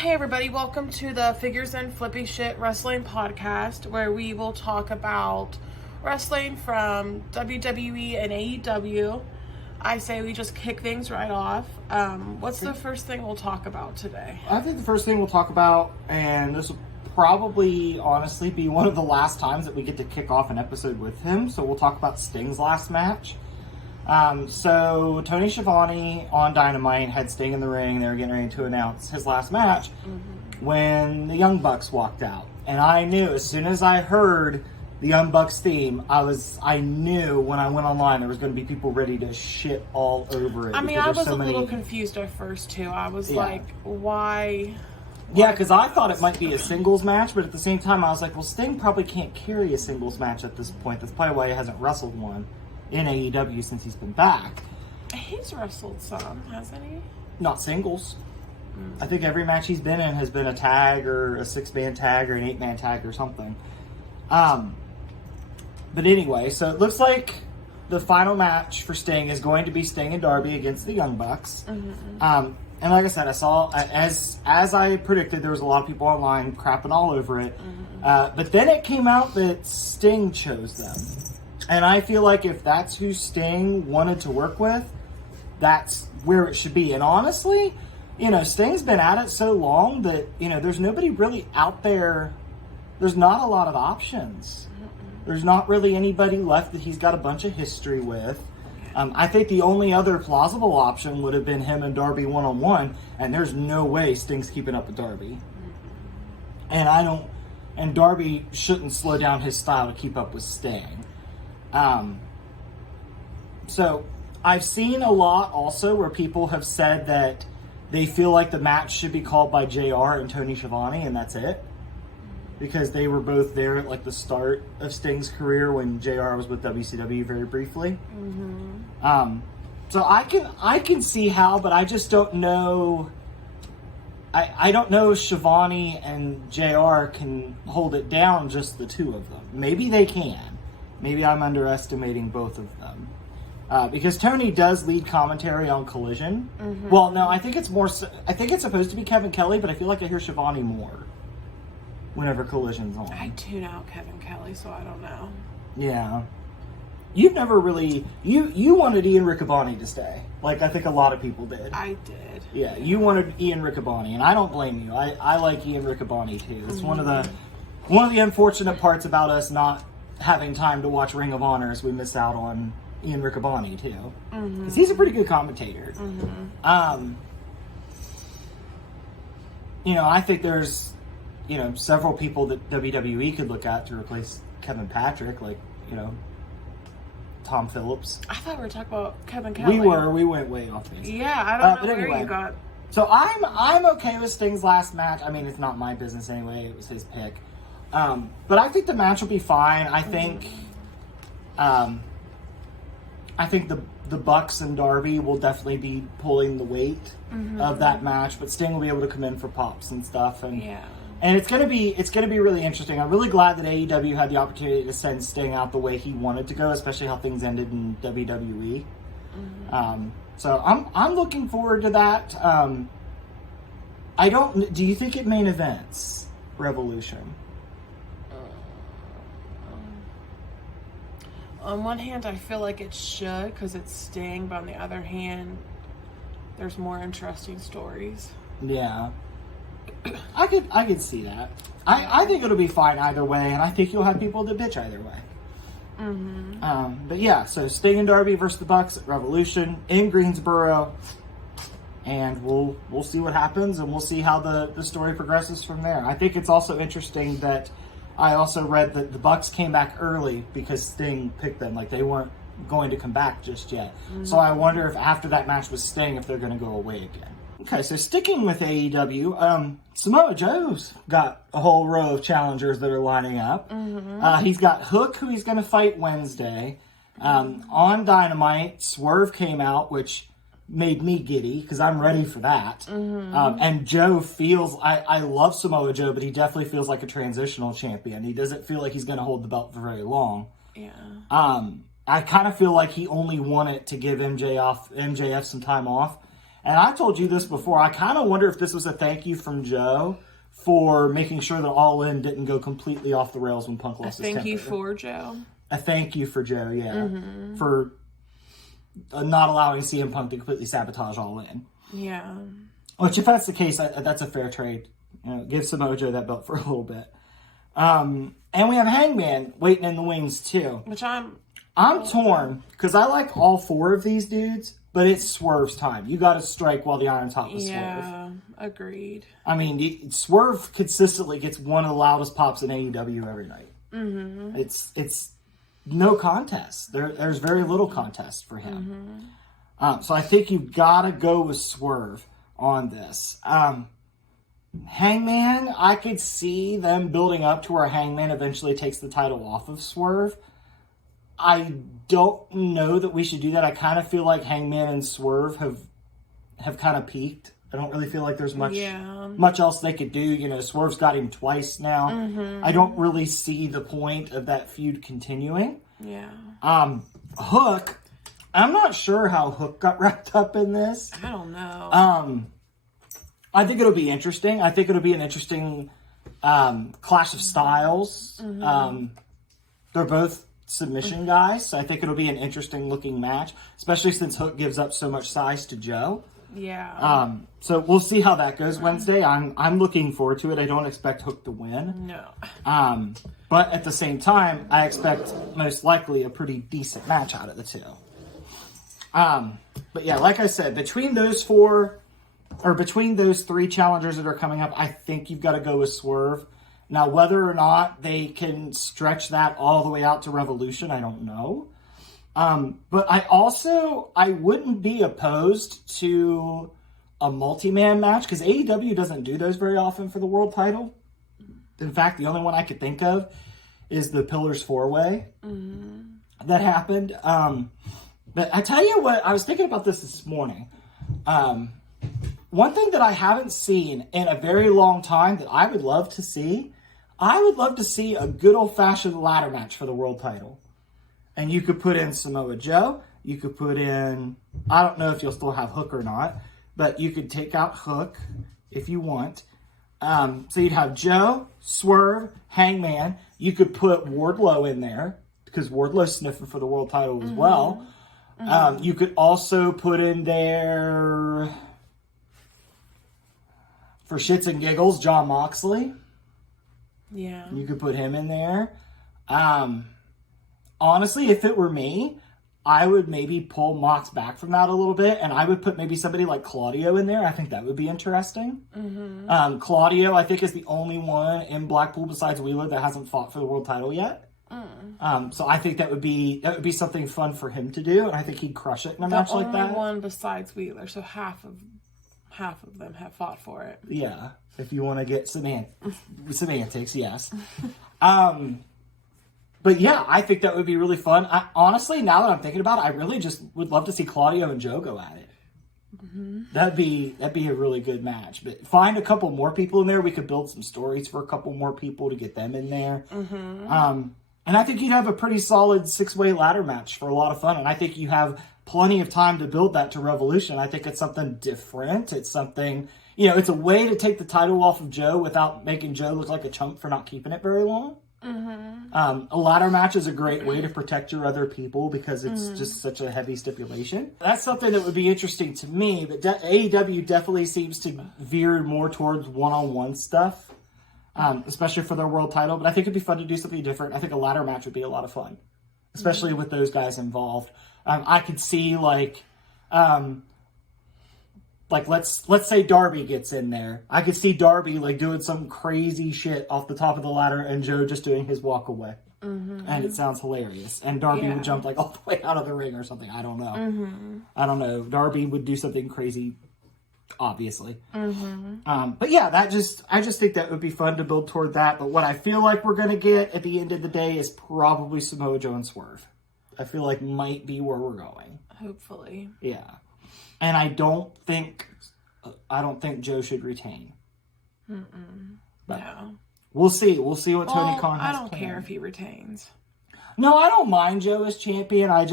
Hey everybody, welcome to the Figures and Flippy Shit Wrestling Podcast, where we will talk about wrestling from WWE and AEW. I say we just kick things right off. What's the first thing we'll talk about today? I think the first thing we'll talk about, and this will probably honestly be one of the last times that we get to kick off an episode with him, so we'll talk about Sting's last match. So Tony Schiavone on Dynamite had Sting in the ring. They were getting ready to announce his last match when the Young Bucks walked out. And I knew as soon as I heard the Young Bucks theme, I knew when I went online there was going to be people ready to shit all over it. I mean, I was a little confused at first too. I was like, why? Yeah, because I thought it might be a singles match, but at the same time I was like, well, Sting probably can't carry a singles match at this point. That's probably why he hasn't wrestled one in AEW since he's been back. He's wrestled some, hasn't he? Not singles. I think every match he's been in has been a tag or a 6-man tag or an 8-man tag or something. But anyway, so it looks like the final match for Sting is going to be Sting and Darby against the Young Bucks. And like I said, I saw, as I predicted, there was a lot of people online crapping all over it. But then it came out that Sting chose them. And I feel like if that's who Sting wanted to work with, that's where it should be. And honestly, Sting's been at it so long that, there's nobody really out there. There's not a lot of options. There's not really anybody left that he's got a bunch of history with. I think the only other plausible option would have been him and Darby one-on-one, and there's no way Sting's keeping up with Darby. And Darby shouldn't slow down his style to keep up with Sting. So I've seen a lot also where people have said that they feel like the match should be called by JR and Tony Schiavone, and that's it. Because they were both there at like the start of Sting's career when JR was with WCW very briefly. So I can see how, but I just don't know. I don't know if Schiavone and JR can hold it down, just the two of them. Maybe they can. Maybe I'm underestimating both of them. Because Tony does lead commentary on Collision. Well, no, I think it's supposed to be Kevin Kelly, but I feel like I hear Schiavone more whenever Collision's on. I tune out Kevin Kelly, so I don't know. Yeah. You've never really... You wanted Ian Riccaboni to stay. Like, I think a lot of people did. I did. Yeah, you wanted Ian Riccaboni, and I don't blame you. I like Ian Riccaboni, too. It's one of the unfortunate parts about us not having time to watch Ring of Honor is we miss out on Ian Riccaboni, too. Because he's a pretty good commentator. I think there's... several people that WWE could look at to replace Kevin Patrick, like, Tom Phillips. I thought we were talking about Kevin Kelly. We went way off base. Yeah, I don't know where you got... So I'm okay with Sting's last match. I mean, it's not my business anyway. It was his pick. But I think the match will be fine. I think the Bucks and Darby will definitely be pulling the weight of that match, but Sting will be able to come in for pops and stuff. And it's gonna be really interesting. I'm really glad that AEW had the opportunity to send Sting out the way he wanted to go, especially how things ended in WWE. So I'm looking forward to that. Do you think it main events Revolution? On one hand, I feel like it should because it's Sting, but on the other hand, there's more interesting stories. Yeah. I could see that. I think it'll be fine either way, and I think you'll have people that bitch either way. But yeah, so Sting and Darby versus the Bucks at Revolution in Greensboro, and we'll see what happens, and we'll see how the story progresses from there. I think it's also interesting that I also read that the Bucks came back early because Sting picked them. Like, they weren't going to come back just yet. So I wonder if after that match with Sting, if they're going to go away again. Okay, so sticking with AEW, Samoa Joe's got a whole row of challengers that are lining up. He's got Hook, who he's going to fight Wednesday. On Dynamite, Swerve came out, which made me giddy because I'm ready for that. And Joe feels, I love Samoa Joe, but he definitely feels like a transitional champion. He doesn't feel like he's going to hold the belt for very long. Yeah. I kind of feel like he only won it to give MJF some time off. And I told you this before. I kind of wonder if this was a thank you from Joe for making sure that All In didn't go completely off the rails when Punk lost his temper. Thank you for Joe. A thank you for Joe, yeah. For not allowing CM Punk to completely sabotage All In. Yeah. Which, if that's the case, that's a fair trade. Give Samoa Joe that belt for a little bit. And we have Hangman waiting in the wings, too. Which I'm torn, because I like all 4 of these dudes, but it's Swerve's time. You got to strike while the iron's hot with Swerve. Yeah, agreed. I mean, Swerve consistently gets one of the loudest pops in AEW every night. Mm-hmm. It's no contest. There's very little contest for him. Mm-hmm. So I think you've got to go with Swerve on this. Hangman, I could see them building up to where Hangman eventually takes the title off of Swerve. I don't know that we should do that. I kind of feel like Hangman and Swerve have kind of peaked. I don't really feel like there's much else they could do. Swerve's got him twice now. Mm-hmm. I don't really see the point of that feud continuing. Yeah. Hook, I'm not sure how Hook got wrapped up in this. I don't know. I think it'll be interesting. I think it'll be an interesting clash of styles. Mm-hmm. They're both submission guys, so I think it'll be an interesting looking match, especially since Hook gives up so much size to Joe. Yeah. So we'll see how that goes Wednesday. I'm looking forward to it. I don't expect Hook to win. No. But at the same time, I expect most likely a pretty decent match out of the two. But yeah, like I said, between those 3 challengers that are coming up, I think you've got to go with Swerve. Now, whether or not they can stretch that all the way out to Revolution, I don't know. But I wouldn't be opposed to a multi-man match, because AEW doesn't do those very often for the world title. In fact, the only one I could think of is the Pillars 4-Way that happened. But I tell you what, I was thinking about this morning. One thing that I haven't seen in a very long time that I would love to see, a good old-fashioned ladder match for the world title. And you could put in Samoa Joe. You could put in, I don't know if you'll still have Hook or not, but you could take out Hook if you want. So you'd have Joe, Swerve, Hangman. You could put Wardlow in there, because Wardlow's sniffing for the world title as well. Mm-hmm. You could also put in there, for shits and giggles, Jon Moxley. Yeah. You could put him in there. Honestly, if it were me, I would maybe pull Mox back from that a little bit, and I would put maybe somebody like Claudio in there. I think that would be interesting. Mm-hmm. Claudio, I think, is the only one in Blackpool besides Wheeler that hasn't fought for the world title yet. So I think that would be something fun for him to do, and I think he'd crush it in a match like that. The only one besides Wheeler, so half of them have fought for it. Yeah, if you want to get semantics, yes. But yeah, I think that would be really fun. Honestly, now that I'm thinking about it, I really just would love to see Claudio and Joe go at it. Mm-hmm. That'd be a really good match. But find a couple more people in there. We could build some stories for a couple more people to get them in there. Mm-hmm. And I think you'd have a pretty solid 6-way ladder match for a lot of fun. And I think you have plenty of time to build that to Revolution. I think it's something different. It's something, it's a way to take the title off of Joe without making Joe look like a chump for not keeping it very long. Mm-hmm. A ladder match is a great way to protect your other people because it's just such a heavy stipulation. That's something that would be interesting to me, but AEW definitely seems to veer more towards one-on-one stuff, especially for their world title. But I think it'd be fun to do something different. I think a ladder match would be a lot of fun, especially with those guys involved. I could see let's say Darby gets in there. I could see Darby doing some crazy shit off the top of the ladder and Joe just doing his walk away. Mm-hmm. And it sounds hilarious. And Darby would jump all the way out of the ring or something. I don't know. Mm-hmm. I don't know. Darby would do something crazy, obviously. Mm-hmm. But yeah, I just think that would be fun to build toward that. But what I feel like we're going to get at the end of the day is probably Samoa Joe and Swerve. I feel like might be where we're going. Hopefully. Yeah. And I don't think Joe should retain. But no. We'll see. We'll see what Tony Khan has I don't care if he retains. No, I don't mind Joe as champion. I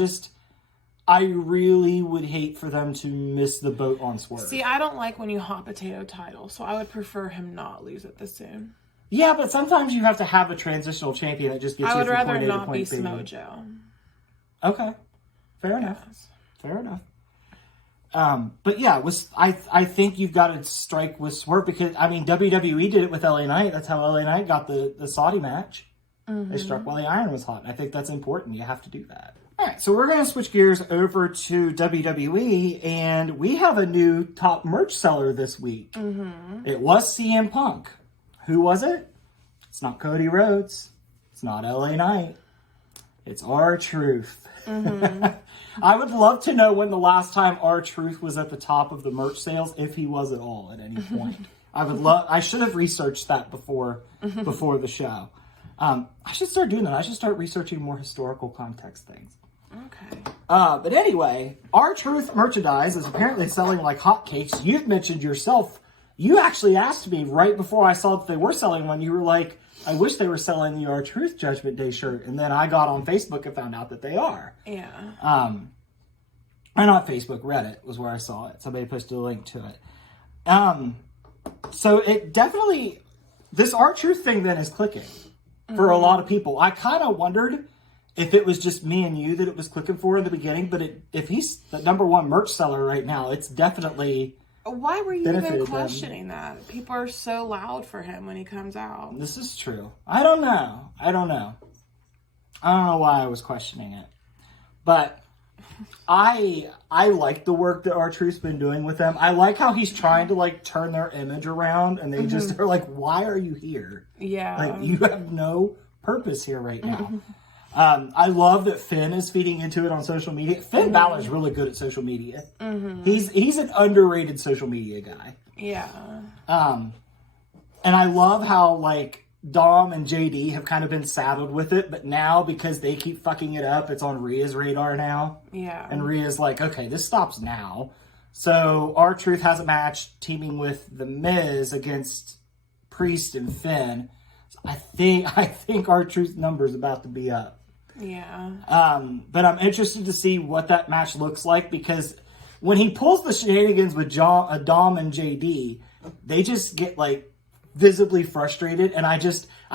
I really would hate for them to miss the boat on Swerve. See, I don't like when you hot potato title, so I would prefer him not lose it this soon. Yeah, but sometimes you have to have a transitional champion that just gets you from point A to point B. I would rather not be Smojo. Okay. Fair enough. Fair enough. But yeah, I think you've got to strike with Swerve because, I mean, WWE did it with LA Knight. That's how LA Knight got the Saudi match. Mm-hmm. They struck while the iron was hot. And I think that's important. You have to do that. All right, so we're going to switch gears over to WWE, and we have a new top merch seller this week. Mm-hmm. It was CM Punk. Who was it? It's not Cody Rhodes. It's not LA Knight. It's R-Truth. Mm-hmm. I would love to know when the last time R-Truth was at the top of the merch sales, if he was at all at any point. I should have researched that before the show. I should start doing that. I should start researching more historical context things. Okay. But anyway, R-Truth merchandise is apparently selling like hotcakes. You've mentioned yourself. You actually asked me right before I saw that they were selling one. You were like, I wish they were selling the R-Truth Judgment Day shirt. And then I got on Facebook and found out that they are. Yeah. Or not Facebook, Reddit was where I saw it. Somebody posted a link to it. So it definitely, this R-Truth thing then is clicking for a lot of people. I kind of wondered if it was just me and you that it was clicking for in the beginning, but if he's the number one merch seller right now, it's definitely. Why were you even questioning that? People are so loud for him when he comes out. This is true. I don't know why I was questioning it, but I like the work that R-Truth's been doing with them. I like how he's trying to like turn their image around, and they just are like, "Why are you here? Yeah, like you have no purpose here right now." I love that Finn is feeding into it on social media. Finn Balor's really good at social media. Mm-hmm. He's an underrated social media guy. Yeah. And I love how like Dom and JD have kind of been saddled with it, but now because they keep fucking it up, it's on Rhea's radar now. Yeah. And Rhea's like, okay, this stops now. So R-Truth has a match teaming with The Miz against Priest and Finn. So I think R-Truth's number is about to be up. Yeah. But I'm interested to see what that match looks like because when he pulls the shenanigans with Dom and JD, they just get like visibly frustrated, and I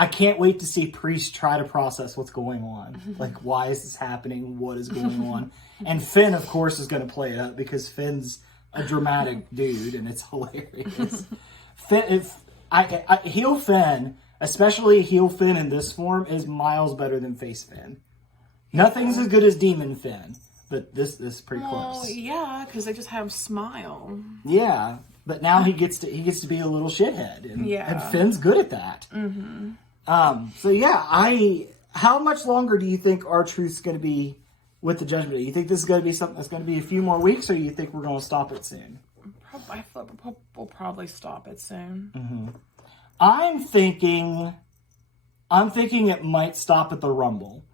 can't wait to see Priest try to process what's going on. Like, why is this happening? What is going on? And Finn, of course, is going to play it up because Finn's a dramatic dude, and it's hilarious. Heel Finn, especially heel Finn in this form, is miles better than face Finn. Nothing's as good as Demon Finn, but this is pretty close. Yeah, because they just have him smile. Yeah, but now he gets to be a little shithead, and Finn's good at that. Mm-hmm. So yeah, how much longer do you think R-Truth's going to be with the Judgment Day? You think this is going to be something that's going to be a few more weeks, or you think we're going to stop it soon? I feel like we'll probably stop it soon. Mm-hmm. I'm thinking it might stop at the Rumble.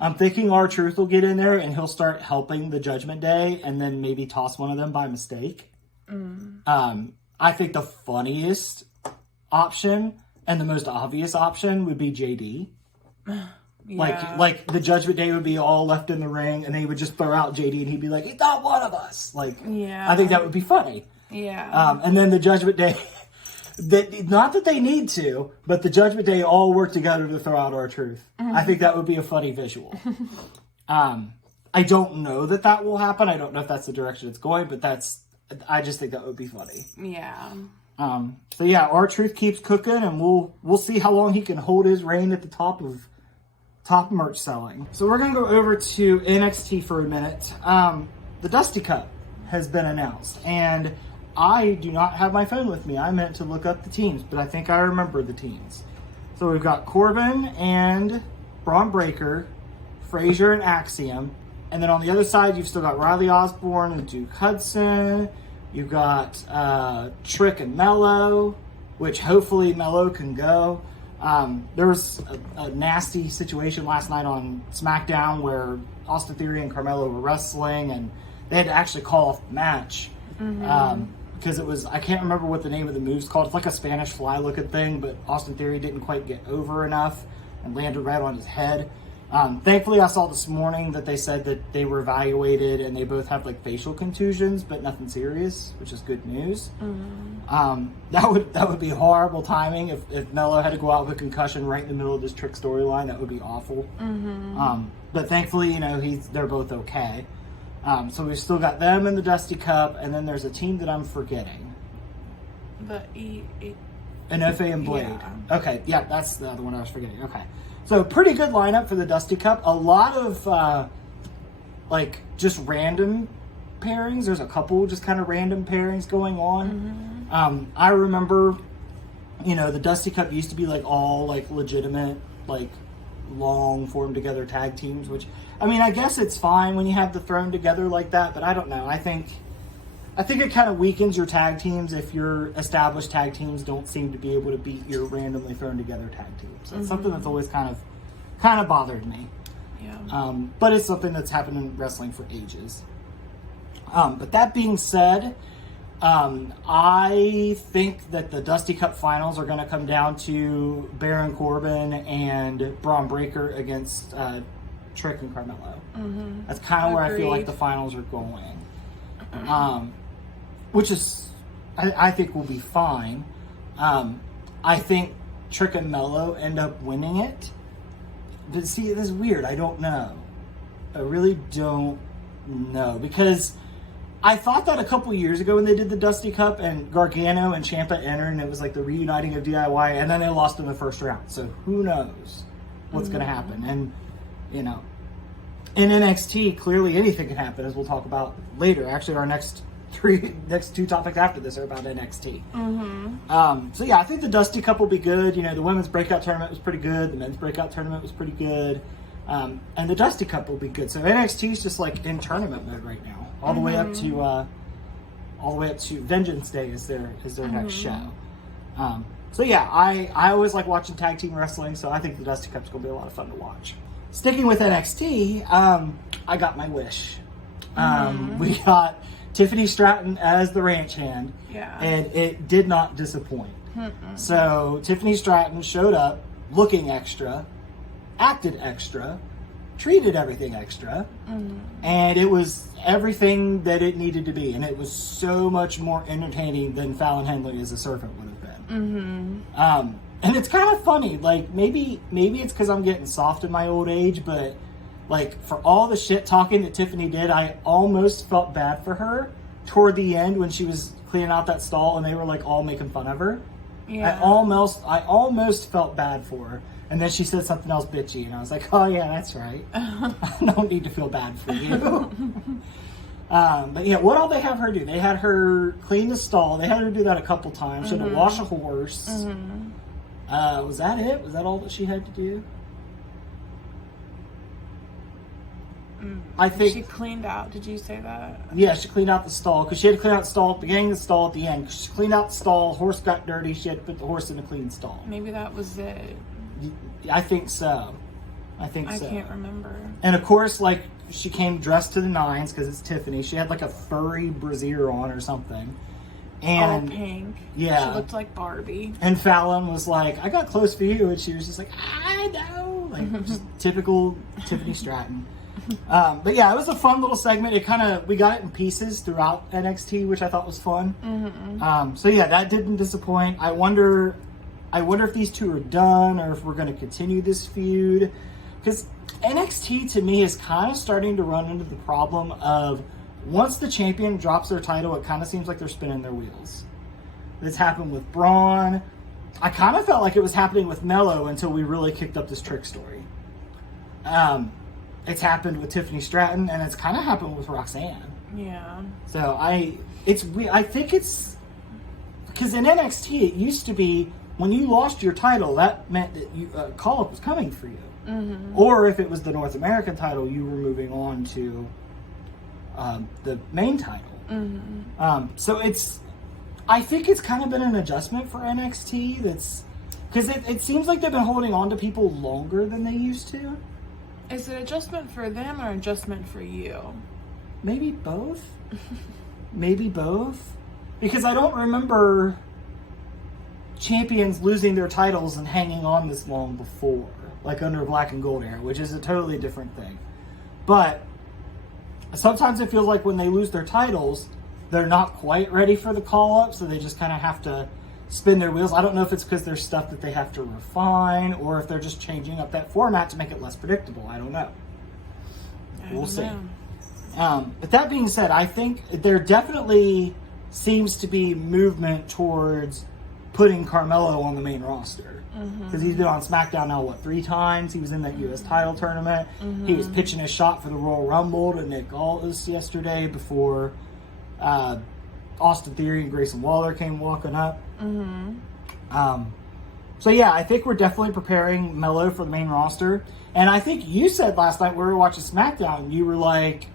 I'm thinking R-Truth will get in there and he'll start helping the Judgment Day and then maybe toss one of them by mistake. I think the funniest option and the most obvious option would be JD. Yeah. Like the Judgment Day would be all left in the ring and they would just throw out JD and he'd be like, he's not one of us. I think that would be funny. Yeah. And then the Judgment Day... not that they need to, but the Judgment Day all work together to throw out R-Truth. Mm-hmm. I think that would be a funny visual. I don't know that will happen. I don't know if that's the direction it's going, but I just think that would be funny. Yeah. So yeah, R-Truth keeps cooking, and we'll see how long he can hold his reign at the top merch selling. So we're gonna go over to NXT for a minute. The Dusty Cup has been announced, and I do not have my phone with me. I meant to look up the teams, but I think I remember the teams. So we've got Corbin and Braun Breaker, Frazier and Axiom. And then on the other side, you've still got Riley Osborne and Duke Hudson. You've got Trick and Mello, which hopefully Mello can go. There was a nasty situation last night on SmackDown where Austin Theory and Carmelo were wrestling, and they had to actually call off the match. Mm-hmm. Because it was, I can't remember what the name of the move's called. It's like a Spanish fly looking thing, but Austin Theory didn't quite get over enough and landed right on his head. Thankfully, I saw this morning that they said that they were evaluated and they both have like facial contusions, but nothing serious, which is good news. That would be horrible timing if Mello had to go out with a concussion right in the middle of this Trick storyline. That would be awful. But thankfully, they're both okay. So we've still got them in the Dusty Cup, and then there's a team that I'm forgetting. The Inoue and Blade. Yeah. Okay, yeah, that's the other one I was forgetting. Okay. So pretty good lineup for the Dusty Cup. A lot of just random pairings. There's a couple just kind of random pairings going on. I remember, the Dusty Cup used to be like all like legitimate, like long formed together tag teams, which I guess it's fine when you have the thrown together like that, but I don't know. I think it kind of weakens your tag teams if your established tag teams don't seem to be able to beat your randomly thrown together tag teams. That's something that's always kind of bothered me. Yeah. But it's something that's happened in wrestling for ages. But that being said, I think that the Dusty Cup finals are going to come down to Baron Corbin and Braun Breaker against Trick and Carmelo. That's kind of where I feel like the finals are going. Which is, I think will be fine. I think Trick and Mello end up winning it. But see, this is weird. I don't know. I really don't know. Because I thought that a couple years ago when they did the Dusty Cup and Gargano and Ciampa entered and it was like the reuniting of DIY and then they lost in the first round. So who knows what's going to happen. And, in NXT, clearly anything can happen, as we'll talk about later. Actually, our next two topics after this are about NXT. So yeah, I think the Dusty Cup will be good. The women's breakout tournament was pretty good. The men's breakout tournament was pretty good. And the Dusty Cup will be good. So NXT is just like in tournament mode right now, all the way up to Vengeance Day is their next show. So yeah, I always like watching tag team wrestling. So I think the Dusty Cup is going to be a lot of fun to watch. Sticking with NXT, I got my wish. We got Tiffany Stratton as the ranch hand, and it did not disappoint. So Tiffany Stratton showed up looking extra, acted extra, treated everything extra, and it was everything that it needed to be, and it was so much more entertaining than Fallon Henley as a serpent would have been. And it's kind of funny, like maybe it's because I'm getting soft in my old age, but like, for all the shit talking that Tiffany did, I almost felt bad for her toward the end when she was cleaning out that stall and they were like all making fun of her. Yeah. I almost felt bad for her. And then she said something else bitchy and I was like, oh yeah, that's right. I don't need to feel bad for you. But yeah, what all they have her do? They had her clean the stall. They had her do that a couple times. She had to wash a horse. Was that it? Was that all that she had to do? I think she cleaned out. Did you say that? Yeah, she cleaned out the stall because she had to clean out the stall at the beginning of the stall at the end. She cleaned out the stall. Horse got dirty. She had to put the horse in a clean stall. Maybe that was it. I think so. I can't remember. And of course, like she came dressed to the nines because it's Tiffany. She had like a furry brassiere on or something. And all pink. Yeah. She looked like Barbie. And Fallon was like, I got close for you. And she was just like, I know. Like, just typical Tiffany Stratton. But yeah, it was a fun little segment. We got it in pieces throughout NXT, which I thought was fun. So yeah, that didn't disappoint. I wonder if these two are done or if we're going to continue this feud. Because NXT to me is kind of starting to run into the problem of once the champion drops their title, it kind of seems like they're spinning their wheels. This happened with Braun. I kind of felt like it was happening with Mello until we really kicked up this Trick story. It's happened with Tiffany Stratton, and it's kind of happened with Roxanne. Yeah. So I think it's because in NXT it used to be when you lost your title, that meant that a call up was coming for you. Or if it was the North American title, you were moving on to the main title. So I think it's kind of been an adjustment for NXT. That's because it seems like they've been holding on to people longer than they used to. Is it adjustment for them or adjustment for you? Maybe both. Maybe both. Because I don't remember champions losing their titles and hanging on this long before. like under Black and Gold era, which is a totally different thing. But sometimes it feels like when they lose their titles, they're not quite ready for the call-up, so they just kind of have to spin their wheels. I don't know if it's because there's stuff that they have to refine or if they're just changing up that format to make it less predictable. I don't know. We'll see. But that being said, I think there definitely seems to be movement towards putting Carmelo on the main roster. Because he's been on SmackDown now, 3 times? He was in that U.S. title tournament. He was pitching his shot for the Royal Rumble to Nick Aldis yesterday before Austin Theory and Grayson Waller came walking up. So yeah, I think we're definitely preparing Melo for the main roster. And I think you said last night we were watching SmackDown, you were like,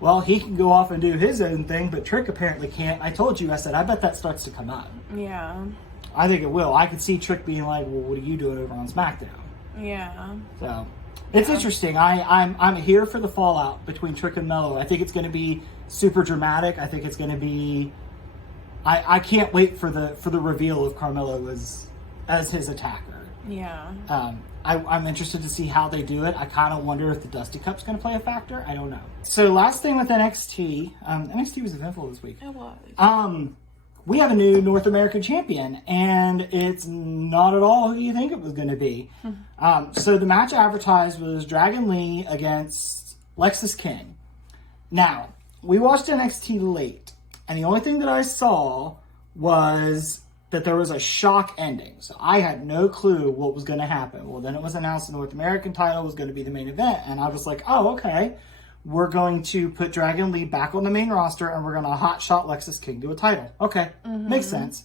well, he can go off and do his own thing, but Trick apparently can't. I told you, I said, I bet that starts to come up. Yeah. I think it will. I could see Trick being like, well, what are you doing over on SmackDown? Yeah. So, it's interesting. I'm here for the fallout between Trick and Melo. I think it's going to be super dramatic. I think it's going to be... I can't wait for the reveal of Carmelo as his attacker. Yeah. I'm interested to see how they do it. I kind of wonder if the Dusty Cup's going to play a factor. I don't know. So last thing with NXT, NXT was eventful this week. It was. We have a new North American champion, and it's not at all who you think it was going to be. So the match advertised was Dragon Lee against Lexis King. Now, we watched NXT late, and the only thing that I saw was that there was a shock ending. So I had no clue what was going to happen. Well, then it was announced the North American title was going to be the main event. And I was like, oh, okay. We're going to put Dragon Lee back on the main roster and we're going to hotshot Lexis King to a title. Okay. Makes sense.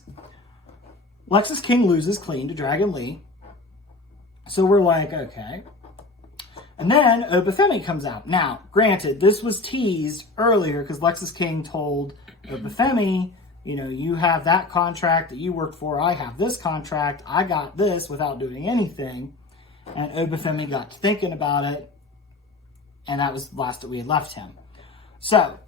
Lexis King loses clean to Dragon Lee. So we're like, okay. And then Obafemi comes out. Now, granted, this was teased earlier because Lexis King told Obafemi, you know, you have that contract that you worked for. I have this contract. I got this without doing anything. And Obafemi got to thinking about it. And that was the last that we had left him. So,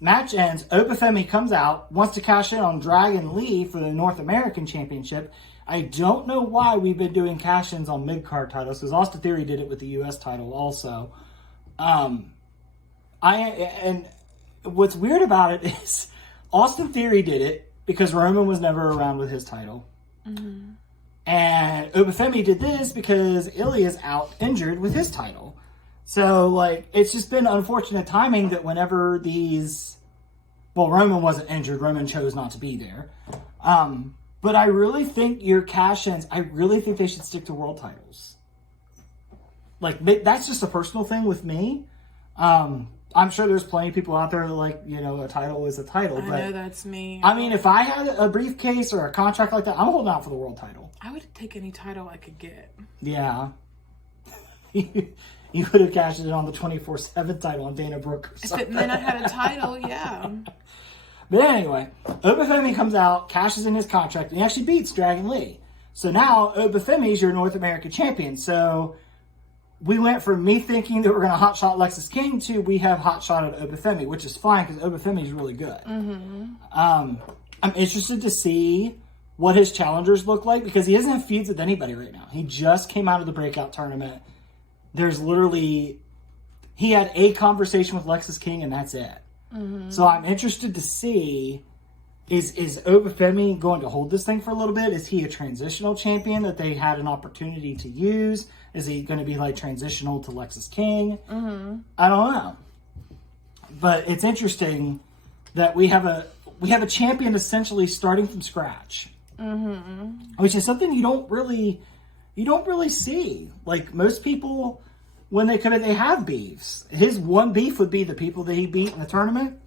match ends. Obafemi comes out, wants to cash in on Dragon Lee for the North American Championship. I don't know why we've been doing cash-ins on mid-card titles, because Austin Theory did it with the U.S. title also. And what's weird about it is Austin Theory did it because Roman was never around with his title. And Obafemi did this because Ilya's out injured with his title. So, like, it's just been unfortunate timing that whenever these... Well, Roman wasn't injured. Roman chose not to be there. But I really think your cash-ins, I really think they should stick to world titles. Like, that's just a personal thing with me. I'm sure there's plenty of people out there that, like, you know, a title is a title. I know that's me. I mean, if I had a briefcase or a contract like that, I'm holding out for the world title. I would take any title I could get. Yeah. You would have cashed it on the 24/7 title on Dana Brooke or something. If it meant I had a title, yeah. But anyway, Obafemi comes out, cashes in his contract, and he actually beats Dragon Lee. So now Obafemi is your North American champion. So we went from me thinking that we're going to hotshot Lexis King to we have hotshotted Obafemi, which is fine because Obafemi is really good. I'm interested to see what his challengers look like because he doesn't have feuds with anybody right now. He just came out of the breakout tournament. There's literally, he had a conversation with Lexis King and that's it. So I'm interested to see, is Obafemi going to hold this thing for a little bit? Is he a transitional champion that they had an opportunity to use? Is he going to be like transitional to Lexis King? I don't know. But it's interesting that we have a champion essentially starting from scratch. Which is something you don't really see. Like most people, when they come in, they have beefs. His one beef would be the people that he beat in the tournament.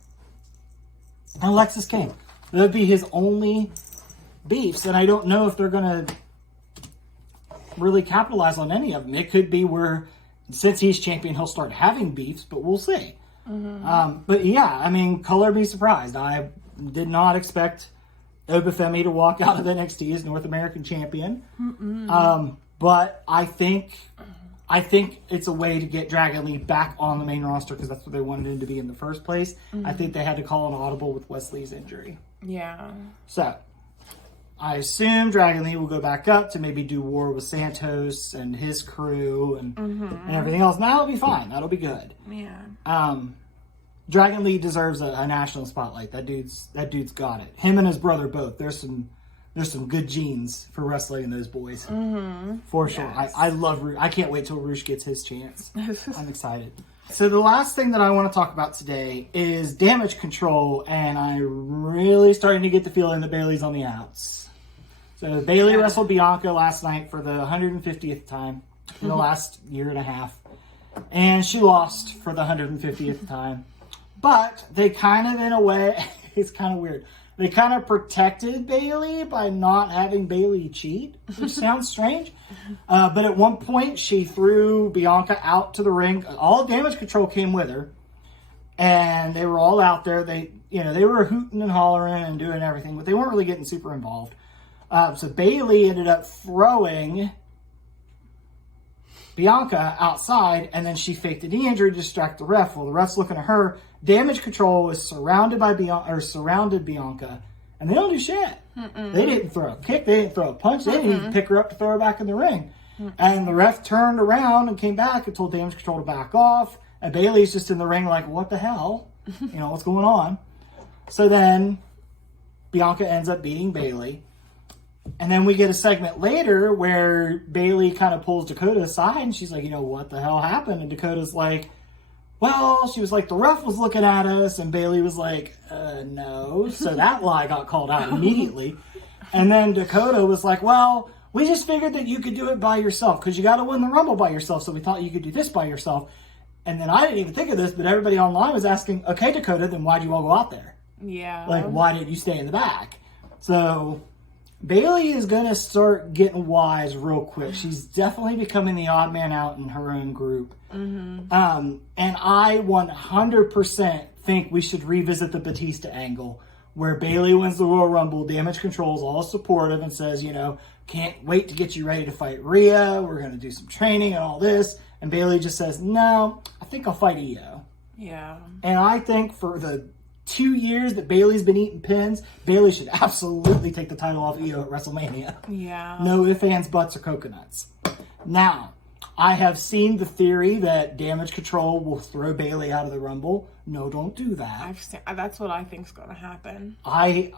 And Lexis King. That would be his only beefs. And I don't know if they're going to really capitalize on any of them. It could be where, since he's champion, he'll start having beefs, but we'll see. But yeah, I mean, color me surprised. I did not expect Obafemi to walk out of NXT as North American champion. But I think it's a way to get Dragon Lee back on the main roster because that's what they wanted him to be in the first place. I think they had to call an audible with Wesley's injury. Yeah. So, I assume Dragon Lee will go back up to maybe do war with Santos and his crew and everything else. And that'll be fine. That'll be good. Yeah. Dragon Lee deserves a national spotlight. That dude's got it. Him and his brother both. There's some good genes for wrestling in those boys. For sure. Yes. I love Roosh. I can't wait till Roosh gets his chance. I'm excited. So the last thing that I want to talk about today is Damage Control, and I'm really starting to get the feeling that Bayley's on the outs. So Bayley wrestled Bianca last night for the 150th time in the last year and a half, and she lost for the 150th time. But they kind of, in a way, it's kind of weird. They kind of protected Bayley by not having Bayley cheat, which sounds strange. But at one point, she threw Bianca out to the ring. All Damage Control came with her, and they were all out there. They were hooting and hollering and doing everything, but they weren't really getting super involved. So Bayley ended up throwing Bianca outside, and then she faked a knee injury to distract the ref. Well, the ref's looking at her. Damage Control was surrounded Bianca, and they don't do shit. They didn't throw a kick, they didn't throw a punch, they didn't even pick her up to throw her back in the ring. And the ref turned around and came back and told Damage Control to back off. And Bayley's just in the ring like, what the hell? What's going on? So then Bianca ends up beating Bayley. And then we get a segment later where Bayley kind of pulls Dakota aside and she's like, what the hell happened? And Dakota's like, well, she was like, the ref was looking at us. And Bayley was like, no. So that lie got called out immediately. And then Dakota was like, well, we just figured that you could do it by yourself because you got to win the Rumble by yourself. So we thought you could do this by yourself. And then I didn't even think of this, but everybody online was asking, okay, Dakota, then why'd you all go out there? Yeah. Like, why didn't you stay in the back? So Bayley is going to start getting wise real quick. She's definitely becoming the odd man out in her own group. And I 100% think we should revisit the Batista angle where Bayley wins the Royal Rumble, Damage Control is all supportive and says, can't wait to get you ready to fight Rhea. We're going to do some training and all this. And Bayley just says, no, I think I'll fight Io. Yeah. And I think for the 2 years that Bayley's been eating pins, Bayley should absolutely take the title off Io at WrestleMania. Yeah. No ifs, ands, buts, or coconuts. Now, I have seen the theory that Damage Control will throw Bayley out of the Rumble. No, don't do that. That's what I think's going to happen. I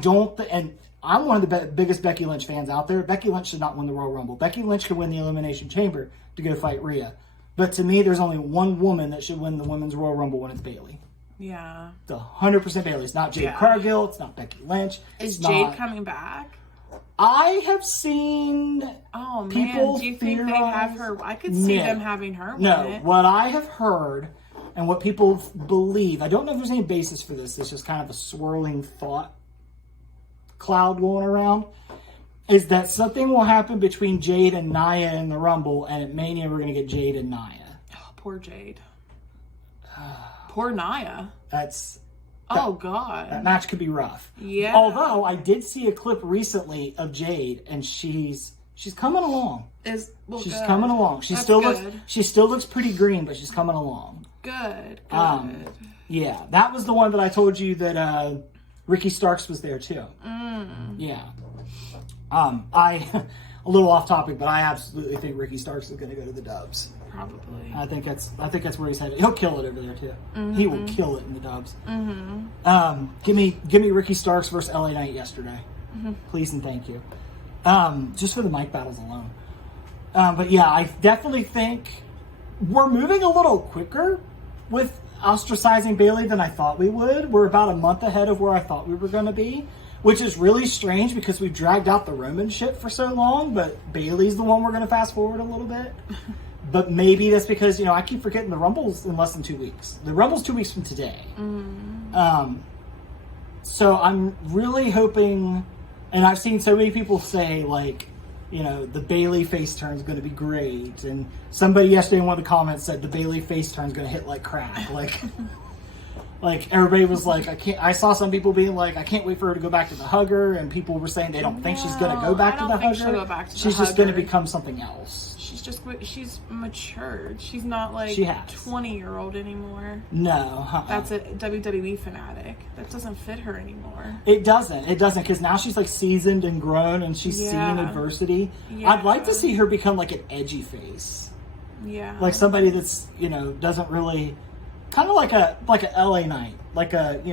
don't, and I'm one of the biggest Becky Lynch fans out there. Becky Lynch should not win the Royal Rumble. Becky Lynch could win the Elimination Chamber to go fight Rhea. But to me, there's only one woman that should win the Women's Royal Rumble when it's Bayley. Yeah. It's 100% Bayley. It's not Jade Cargill. It's not Becky Lynch. Is Jade coming back? I have seen people do you think they have her? I could see them having her win it. What I have heard and what people believe, I don't know if there's any basis for this, it's just kind of a swirling thought cloud going around, is that something will happen between Jade and Nia in the Rumble, and at Mania we're going to get Jade and Nia. Oh, poor Jade. Poor Nia. God. That match could be rough. Yeah. Although I did see a clip recently of Jade, and she's coming along. She's coming along. She still looks pretty green, but she's coming along. Good. Yeah, that was the one that I told you that Ricky Starks was there too. Yeah. A little off topic, but I absolutely think Ricky Starks is going to go to the Dubs. Probably. I think that's where he's headed. He'll kill it over there too. He will kill it in the Dubs. Give me Ricky Starks versus LA Knight yesterday, please and thank you. Just for the mic battles alone. But yeah, I definitely think we're moving a little quicker with ostracizing Bayley than I thought we would. We're about a month ahead of where I thought we were going to be, which is really strange because we've dragged out the Roman shit for so long, but Bayley's the one we're going to fast forward a little bit. But maybe that's because, I keep forgetting the Rumble's in less than 2 weeks. The Rumble's 2 weeks from today. So I'm really hoping, and I've seen so many people say, the Bayley face turn is going to be great. And somebody yesterday in one of the comments said the Bayley face turn is going to hit like crack. Like, everybody was like, I saw some people being like, I can't wait for her to go back to the hugger, and people were saying they don't think she's going to go back to the hugger. She'll go back to she's the just going to hugger. become something else. She's matured. She's not like 20-year-old anymore. No. That's a WWE fanatic. That doesn't fit her anymore. It doesn't, because now she's like seasoned and grown, and she's seen adversity. Yeah. I'd like to see her become like an edgy face. Yeah. Like somebody that's, doesn't really, kind of like a LA Knight. Like I'm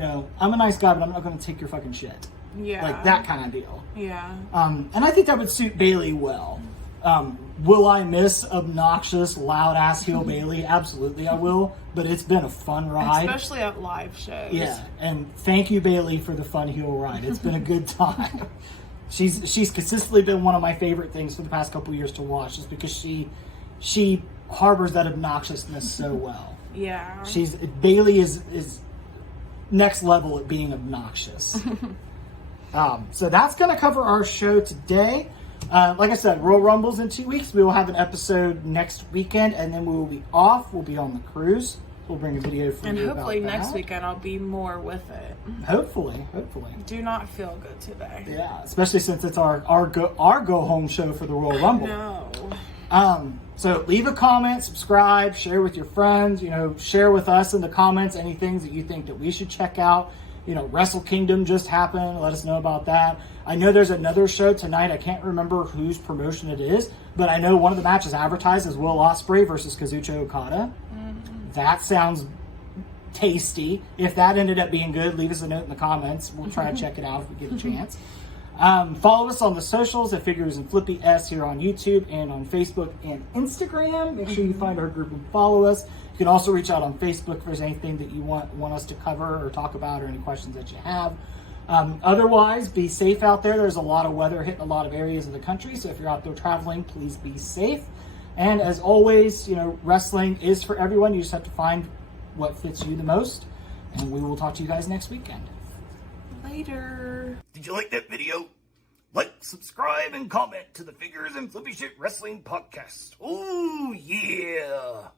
a nice guy, but I'm not going to take your fucking shit. Yeah. Like that kind of deal. Yeah. And I think that would suit Bayley well. Will I miss obnoxious, loud-ass heel Bayley? Absolutely I will, but it's been a fun ride. Especially at live shows. Yeah, and thank you, Bayley, for the fun heel ride. It's been a good time. She's consistently been one of my favorite things for the past couple years to watch, just because she harbors that obnoxiousness so well. Yeah. Bayley is next level at being obnoxious. So that's going to cover our show today. Like I said, Royal Rumble's in 2 weeks. We will have an episode next weekend, and then we will be off. We'll be on the cruise. We'll bring a video for you about that. And hopefully next weekend I'll be more with it. Hopefully. Do not feel good today. Yeah, especially since it's our go home show for the Royal Rumble. No. So leave a comment, subscribe, share with your friends. Share with us in the comments any things that you think that we should check out. Wrestle Kingdom just happened. Let us know about that. I know there's another show tonight. I can't remember whose promotion it is, but I know one of the matches advertised as Will Ospreay versus Kazuchika Okada. Mm-hmm. That sounds tasty. If that ended up being good, leave us a note in the comments. We'll try to check it out if we get a chance. Follow us on the socials at Figures and Flippy S here on YouTube and on Facebook and Instagram. Make sure you find our group and follow us. You can also reach out on Facebook if there's anything that you want us to cover or talk about, or any questions that you have. Otherwise, be safe out there. There's a lot of weather hitting a lot of areas of the country, so if you're out there traveling, please be safe. And as always, wrestling is for everyone. You just have to find what fits you the most. And we will talk to you guys next weekend. Later. Did you like that video? Like, subscribe, and comment to the Figures and Flippy Shit Wrestling Podcast. Oh, yeah.